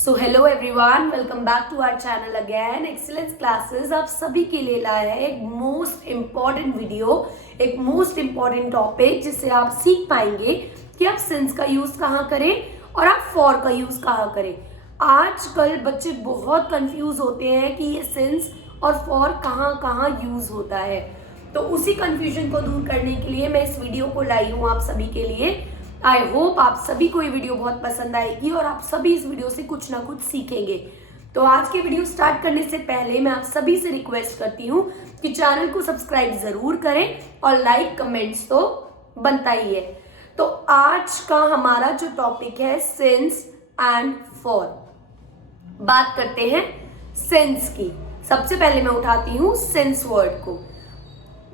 So hello everyone, welcome back to our channel again. Excellence Classes आप सभी के लिए लाया है एक मोस्ट इम्पॉर्टेंट वीडियो, एक मोस्ट इम्पॉर्टेंट टॉपिक जिससे आप सीख पाएंगे कि आप सिंस का यूज कहाँ करें और आप फॉर का यूज कहाँ करें। आजकल बच्चे बहुत कंफ्यूज होते हैं कि ये सिंस और फॉर कहाँ कहाँ यूज होता है, तो उसी कंफ्यूजन को दूर करने के लिए मैं इस वीडियो को लाई हूँ आप सभी के लिए। आई होप आप सभी को ये वीडियो बहुत पसंद आएगी और आप सभी इस वीडियो से कुछ ना कुछ सीखेंगे। तो आज की वीडियो स्टार्ट करने से पहले मैं आप सभी से रिक्वेस्ट करती हूँ कि चैनल को सब्सक्राइब जरूर करें और लाइक कमेंट्स तो बनता ही है। तो आज का हमारा जो टॉपिक है सिंस एंड फॉर, बात करते हैं सिंस की। सबसे पहले मैं उठाती हूँ सिंस वर्ड को।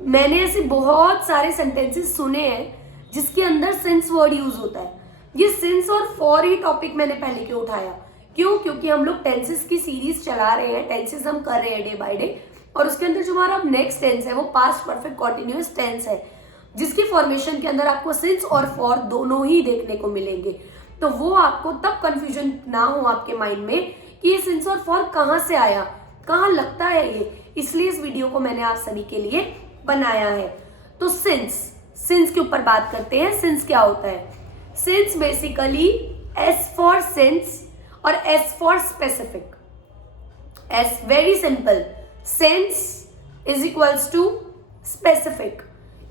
मैंने ऐसे बहुत सारे सेंटेंसेस सुने हैं जिसके अंदर सिंस वर्ड यूज होता है। ये सिंस और फॉर ही टॉपिक मैंने पहले क्यों उठाया? क्योंकि हम लोग टेंसेस की सीरीज चला रहे हैं, टेंसेस हम कर रहे हैं डे बाय डे, और उसके अंदर जो हमारा नेक्स्ट टेंस है वो पास्ट परफेक्ट कॉन्टिन्यूअस टेंस है, जिसकी फॉर्मेशन के अंदर आपको सिंस और फॉर दोनों ही देखने को मिलेंगे। तो वो आपको तब कंफ्यूजन ना हो आपके माइंड में कि ये सिंस और फॉर कहाँ से आया, कहाँ लगता है ये, इसलिए इस वीडियो को मैंने आप सभी के लिए बनाया है। तो सिंस के ऊपर बात करते हैं। सिंस क्या होता है? Sins basically S for sins और S for specific. S very simple, sins is equals to specific.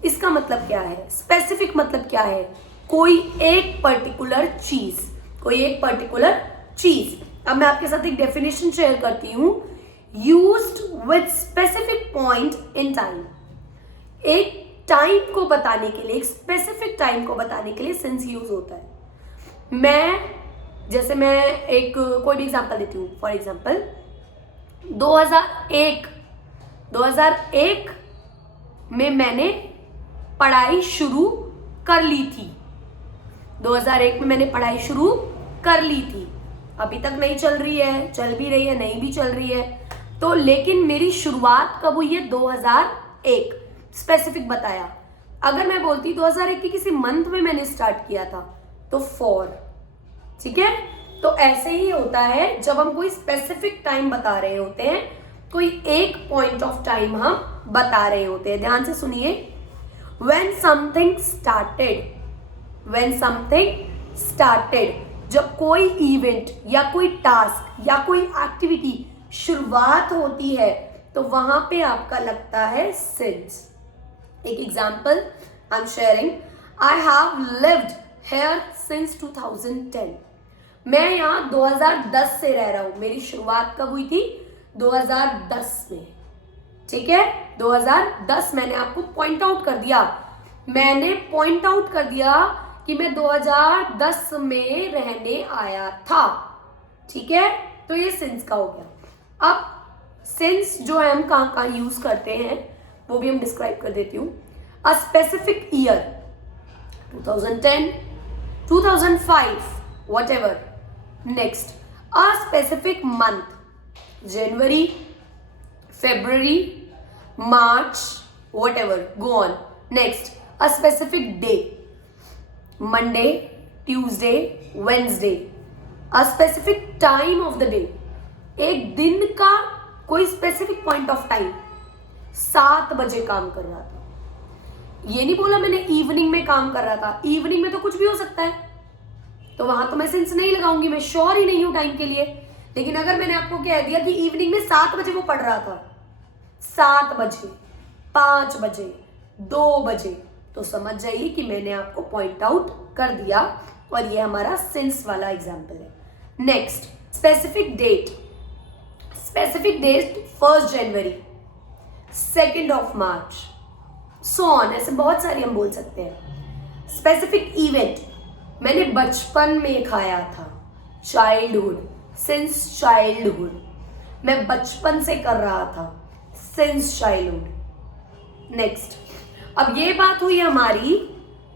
इसका मतलब क्या है? स्पेसिफिक मतलब क्या है? कोई एक पर्टिकुलर चीज, कोई एक पर्टिकुलर चीज। अब मैं आपके साथ एक डेफिनेशन शेयर करती हूं। Used with specific point in time. एक टाइम को बताने के लिए, एक स्पेसिफिक टाइम को बताने के लिए सिंस यूज होता है। मैं एक कोई भी एग्जांपल देती हूँ। फॉर एग्जांपल 2001 में मैंने पढ़ाई शुरू कर ली थी। 2001 में मैंने पढ़ाई शुरू कर ली थी। अभी तक नहीं चल रही है, चल भी रही है, नहीं भी चल रही है, तो लेकिन मेरी शुरुआत कब हुई है? 2001 स्पेसिफिक बताया। अगर मैं बोलती 2001 के किसी मंथ में मैंने स्टार्ट किया था तो फॉर। ठीक है, तो ऐसे ही होता है जब हम कोई स्पेसिफिक टाइम बता रहे होते हैं, कोई एक पॉइंट ऑफ टाइम हम बता रहे होते हैं। ध्यान से सुनिए। when something started, जब कोई इवेंट या कोई टास्क या कोई एक्टिविटी शुरुआत होती है तो वहां पे आपका लगता है सिंस। एक example I am sharing. I have lived here since 2010। मैं यहाँ 2010 से रह रहा हूं। मेरी शुरुआत कब हुई थी? 2010 में। ठीक है, 2010 मैंने आपको पॉइंट आउट कर दिया। मैंने पॉइंट आउट कर दिया कि मैं 2010 में रहने आया था। ठीक है, तो ये सिंस का हो गया। अब सिंस जो है हम कहाँ कहाँ यूज करते हैं वो भी हम डिस्क्राइब कर देती हूँ। A specific year 2010, 2005, whatever. Next, a specific month January, February, March, whatever, go on. Next, a specific day, Monday, Tuesday, Wednesday. A specific time of the day, एक दिन का कोई स्पेसिफिक पॉइंट ऑफ टाइम। 7 बजे काम कर रहा था। ये नहीं बोला मैंने इवनिंग में काम कर रहा था। इवनिंग में तो कुछ भी हो सकता है, तो वहां तो मैं सिंस नहीं लगाऊंगी, मैं श्योर ही नहीं हूं टाइम के लिए। लेकिन अगर मैंने आपको कह दिया कि इवनिंग में 7 बजे वो पढ़ रहा था, 7 बजे, 5 बजे, 2 बजे, तो समझ जाइए कि मैंने आपको पॉइंट आउट कर दिया और ये हमारा सिंस वाला एग्जाम्पल है। Next, specific date. Specific date 1 जनवरी, 2 ऑफ मार्च, सो ऑन। ऐसे बहुत सारी हम बोल सकते हैं। स्पेसिफिक इवेंट, मैंने बचपन में खाया था, चाइल्डहुड, सिंस चाइल्डहुड। मैं बचपन से कर रहा था, सिंस चाइल्डहुड। नेक्स्ट, अब ये बात हुई हमारी,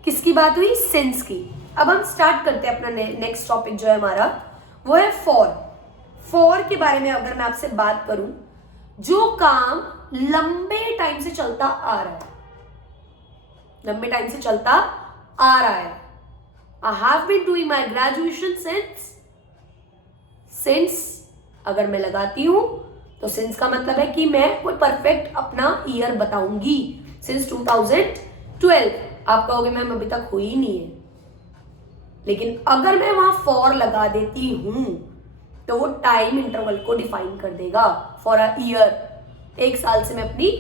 किसकी बात हुई? सिंस की। अब हम स्टार्ट करते हैं अपना नेक्स्ट टॉपिक जो है हमारा, वो है फॉर। फॉर के बारे में अगर मैं आपसे बात करूं, जो काम लंबे टाइम से चलता आ रहा है, लंबे टाइम से चलता आ रहा है। I have been doing my graduation since अगर मैं लगाती हूं तो सिंस का मतलब है कि मैं कोई परफेक्ट अपना ईयर बताऊंगी। सिंस 2012 आप कहोगे मैम अभी तक हुई नहीं है, लेकिन अगर मैं वहां फॉर लगा देती हूं तो वो टाइम इंटरवल को डिफाइन कर देगा। फॉर अ ईयर, 1 साल से मैं अपनी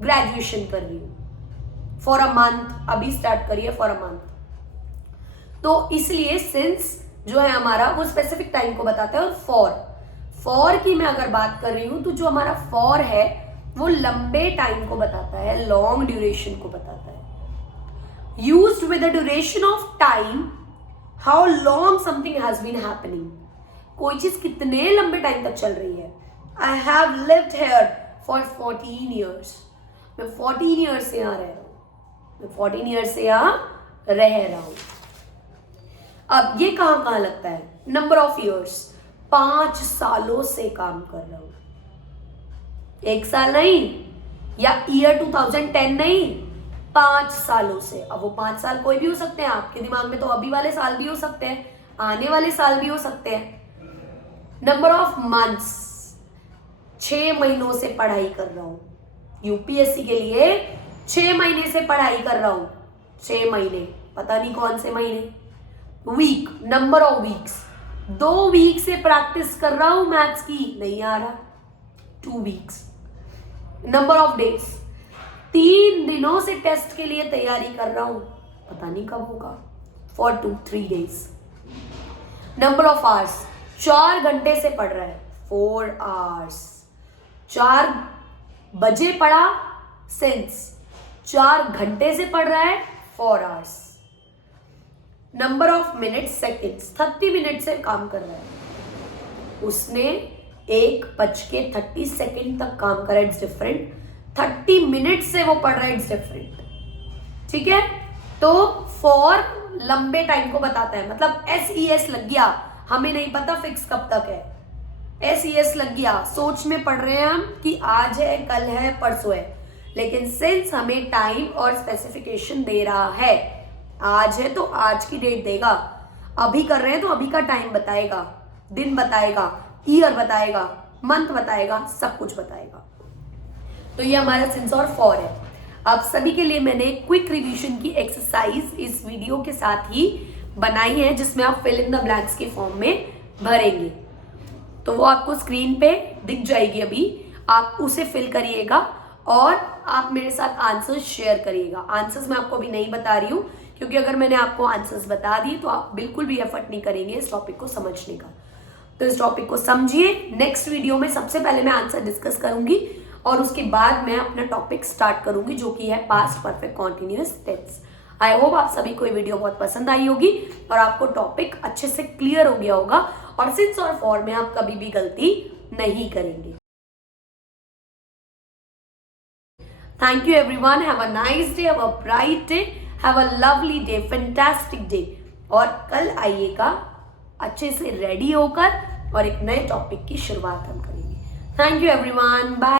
ग्रेजुएशन कर रही हूं। फॉर अ मंथ, अभी स्टार्ट करिए फॉर अ मंथ। तो इसलिए सिंस जो है हमारा वो स्पेसिफिक टाइम को बताता है। और फॉर की मैं अगर बात कर रही हूं तो जो हमारा फॉर है वो लंबे टाइम को बताता है, लॉन्ग ड्यूरेशन को बताता है। Used with the duration of time, how long something has been happening. कोई चीज कितने लंबे टाइम तक चल रही है। I have lived here for 14 years. मैं 14 ईयर्स से यहां रह रहा हूं। मैं 14 ईयर्स से यहां रह रहा हूं। अब ये कहां कहां लगता है? नंबर ऑफ ईयर्स, 5 सालों से काम कर रहा हूं। 1 साल नहीं, या ईयर 2010 नहीं, 5 सालों से। अब वो 5 साल कोई भी हो सकते हैं, आपके दिमाग में तो अभी वाले साल भी हो सकते हैं, आने वाले साल भी हो सकते हैं। नंबर ऑफ मंथ्स, 6 महीनों से पढ़ाई कर रहा हूं। यूपीएससी के लिए 6 महीने से पढ़ाई कर रहा हूं। 6 महीने, पता नहीं कौन से महीने। Week, number of weeks, 2 week से प्रैक्टिस कर रहा हूं मैथ्स की, नहीं आ रहा, 2 वीक्स। नंबर ऑफ डेज, 3 दिनों से टेस्ट के लिए तैयारी कर रहा हूं, पता नहीं कब होगा, for 2-3 days. Number of hours, 4 घंटे से पढ़ रहा है, 4 आवर्स। 4 बजे पढ़ा, सिंस 4 घंटे से पढ़ रहा है, 4 hours. Number of minute, seconds, 30 minute से काम कर रहा है। उसने 1:30 तक काम करा, इट्स डिफरेंट। 30 मिनट से वो पढ़ रहा है, इट्स डिफरेंट। ठीक है, तो फॉर लंबे टाइम को बताता है। मतलब SES लग गया, हमें नहीं पता फिक्स कब तक है। SES लग गया, सोच में पढ़ रहे हैं हम कि आज है, कल है, परसों है, लेकिन सिंस हमें टाइम और स्पेसिफिकेशन दे रहा है, आज है तो आज की डेट देगा, अभी कर रहे हैं तो अभी का टाइम बताएगा, दिन बताएगा, ईयर बताएगा, मंथ बताएगा, सब कुछ बताएगा। तो ये हमारा सिंस और फॉर है। आप सभी के लिए मैंने क्विक रिवीजन की एक्सरसाइज इस वीडियो के साथ ही बनाई है, जिसमें आप फिल इन द ब्लैंक्स के फॉर्म में भरेंगे। तो वो आपको स्क्रीन पे दिख जाएगी अभी, आप उसे फिल करिएगा और आप मेरे साथ आंसर्स शेयर करिएगा। आंसर्स मैं आपको अभी नहीं बता रही हूँ, क्योंकि अगर मैंने आपको आंसर्स बता दिए तो आप बिल्कुल भी एफर्ट नहीं करेंगे इस टॉपिक को समझने का। तो इस टॉपिक को समझिए। नेक्स्ट वीडियो में सबसे पहले मैं आंसर डिस्कस करूंगी और उसके बाद मैं अपना टॉपिक स्टार्ट करूंगी, जो कि है past perfect continuous tense. I hope आप सभी को ये वीडियो बहुत पसंद आई होगी और आपको टॉपिक अच्छे से क्लियर हो गया होगा और सिंस और फॉर में आप कभी भी गलती नहीं करेंगे। Thank you everyone, have a nice day, have a bright day, have a lovely day, fantastic day. और कल आइएगा अच्छे से रेडी होकर और एक नए टॉपिक की शुरुआत हम करेंगे। Thank you everyone, bye.